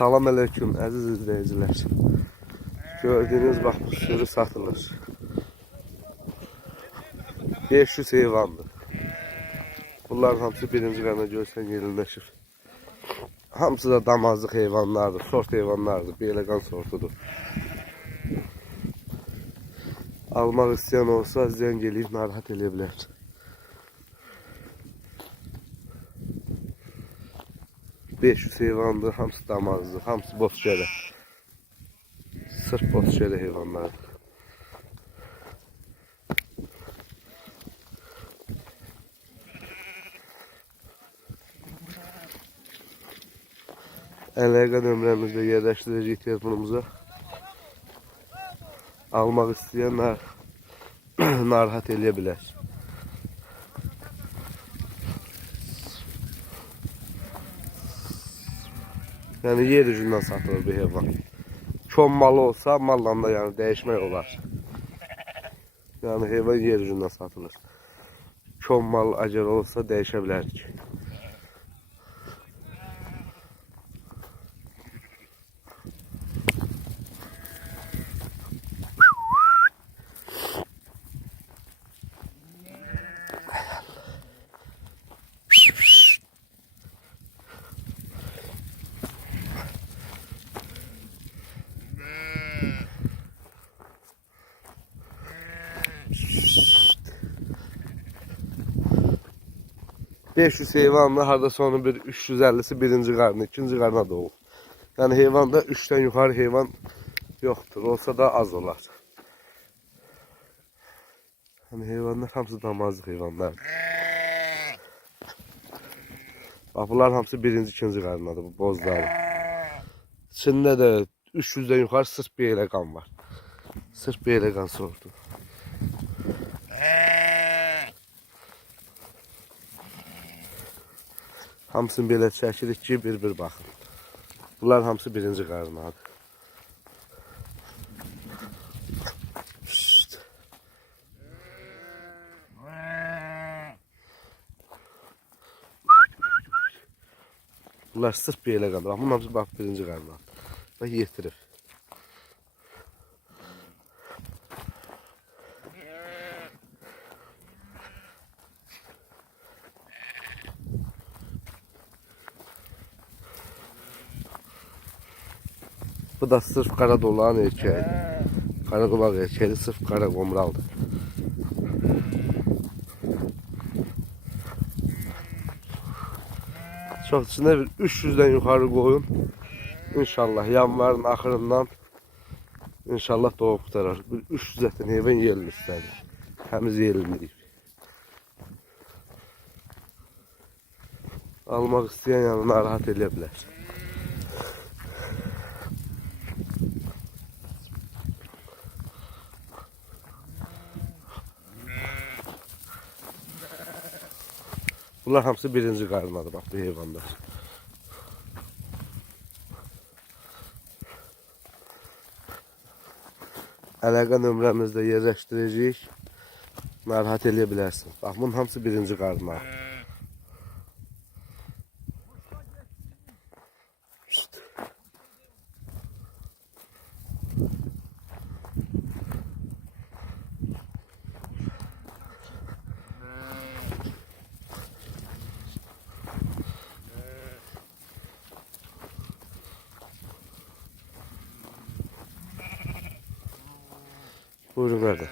Salam aleyküm əziz izləyicilər. Gördüyünüz bax bu sürü satılır. 500 heyvandır. Bunların hamısı birinci qana görsən yerinləşir. Hamısı da damazlıq heyvanlardır, sort heyvanlardır, beyləqan sortudur. Almaq istəyən olsa zəng eləyib narahat eləyə bilər. Beş yüz heyvandır, hamısı damazdır, hamısı bozkələ. Sırf bozkələ heyvanlardır. Əlaqə nömrəmizdə yerləşdirəcəyik telefonumuza. Almaq istəyən nar narahat eləyə bilər. Yəni yer üzündən satılır bir heyvan. Çon malı olsa malla da yəni dəyişmək olar. Yəni heyvan yer üzündən satılır. Çon mal əgər olsa dəyişə bilərik. Beş yüz heyvanla harda sonra bir 350'si birinci qarnı, ikinci qarna doğur. Yəni heyvanda 3-dən yuxarı heyvan yoxdur. Olsa da az olar. Yəni heyvanlar hamısı damazlıq heyvanlardır. Bax bunlar hamısı birinci, ikinci qarnadır bu bozlar. İçində də 300-dən yuxarı sırf beylə qan var. Sırf beylə qan sortu. Hamısını belə çəkirik ki, bir-bir baxın. Bunlar hamısı birinci qarnadır. Şşt. Bunlar sırf belə qalır. Bax, bunun hamısı bax birinci qarnadır. Bax yetirir. Bu da sırf kara dolağın erkeği. Kara dolak erkeği sırf kara. Çok içinde bir 300'den yukarı koyun. İnşallah yanvarın axırından inşallah doğup qutarar. Bir 300 ətin heyvan yerin istədir. Həmiz yerinliyik. Almaq istəyən yəni narahat eləyə. Bunlar hamısı birinci qarnadır bax bu heyvanlar. Əlaqə nömrəmizdə yerləşdirəcəyik. Narahat eləyə bilərsin. Bax bunun hamısı birinci qarna. Şşt. Buyurun kardeş.